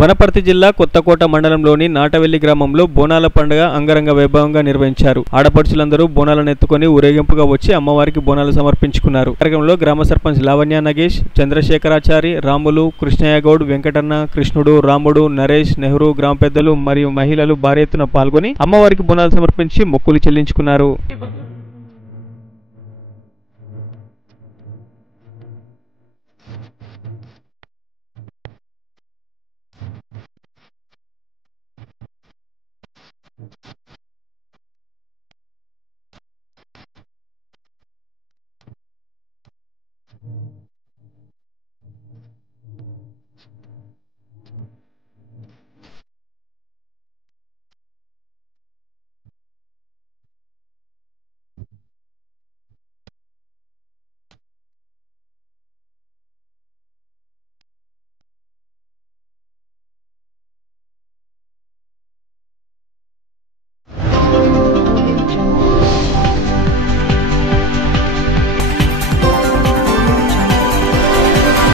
వనపర్తి జిల్లా కొత్తకోట మండలంలోని నాటవెల్లి గ్రామంలో బోనాల పండుగ అంగరంగ వైభవంగా నిర్వహించారు. ఆడపడుచులందరూ బోనాలను ఎత్తుకొని ఊరేగింపుగా వచ్చి అమ్మవారికి బోనాలు సమర్పించుకున్నారు. కార్యక్రమంలో గ్రామ సర్పంచ్ లావణ్య నగేష్, చంద్రశేఖరాచారి, రాములు, కృష్ణయ్య గౌడ్, వెంకటన్న, కృష్ణుడు, రాముడు, నరేష్, నెహ్రూ, గ్రామ పెద్దలు మరియు మహిళలు భారీ ఎత్తున పాల్గొని అమ్మవారికి బోనాలు సమర్పించి మొక్కులు చెల్లించుకున్నారు.